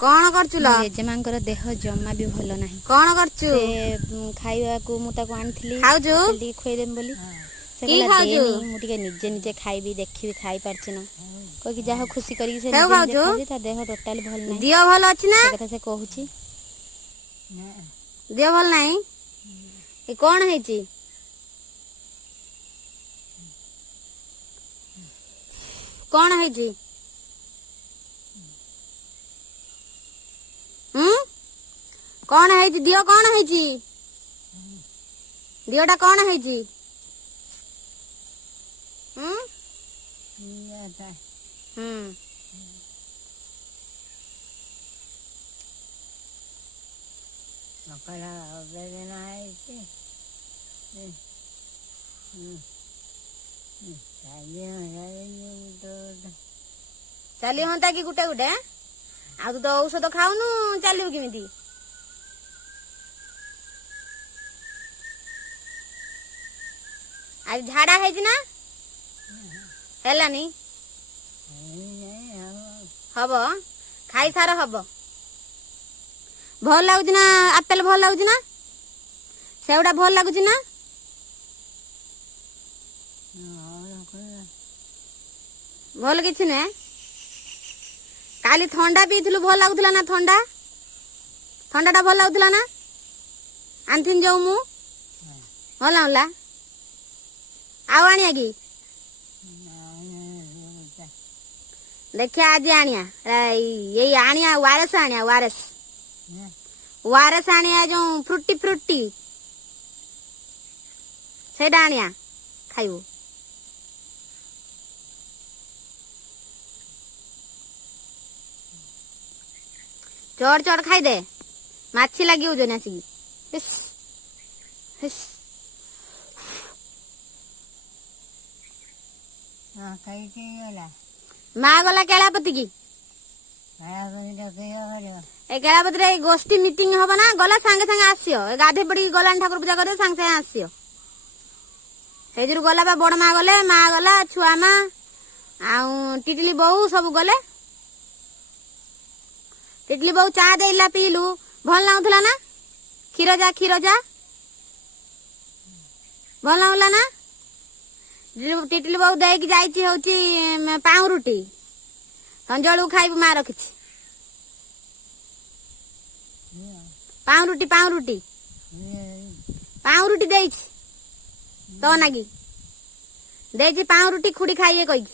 कौन करचुलो जेजेमांकर देह जमा भी भल नाही कौन करचु से खाइबाकू मु ताको आनथिली खाउजु टी खोइ देम बोली से की कहला खाउजु देनी मु टिके निजे निजे खाइबी देखिबी खाइ पारछि ना कोइ कि जाह खुशी करी से हेउ निजे निजे खाउजु खाइ ता देह टोटल भल नाही दियो भल अछि ना से कथा से कहूची दियो भल नाही ए कौन हेची कौन हेची कौन हेची दियो कौन हेची दियोटा कौन हेची चली हंता कि गुटे गुटे आ तू तो औषध खाऊनु चलू केमिति आज झाड़ा है ना हेलानी हब खाई सार हब भल लगुच ना आपेल भल लगुच ना सेउडा भल लगुच ना भल किछि ने काली ठंडा पीथिलु भल लगुतला ना ठंडा ठंडाटा भल लगुतला ना आंथिन जाऊ मु भल लागला आउ आनिया कि देखिया आज आनिया यही आनिया वारस आनिया वारस वारस आनिया जो फ्रुटी फ्रुटी सेटा आनिया खाइबो चढ़ चढ़ खाई दे माछी लगी जो ना सी हिस हिस माँ गला केलापति की ए केलापति रे गोष्ठी मीटिंग हबो ना गला संगे संगे आसियो गाधे पड़ी गला ठाकुर पूजा करे संगे संगे आसियो हेजरु गला बा बड़ माँ गले माँ गला छुआ माँ आउ टिटली बहु सब गले टिटली बहु चा देला पीलु भल लाउथला ना क्षीर जा भल लाउला ना टिटली बहु दे कि जाइछि होची पाउ रुटी संजळू खाइबु माँ रखिछि पाउ रुटी देइछि तो नागी देइछि पाउ रुटी खुडी खाइए कहि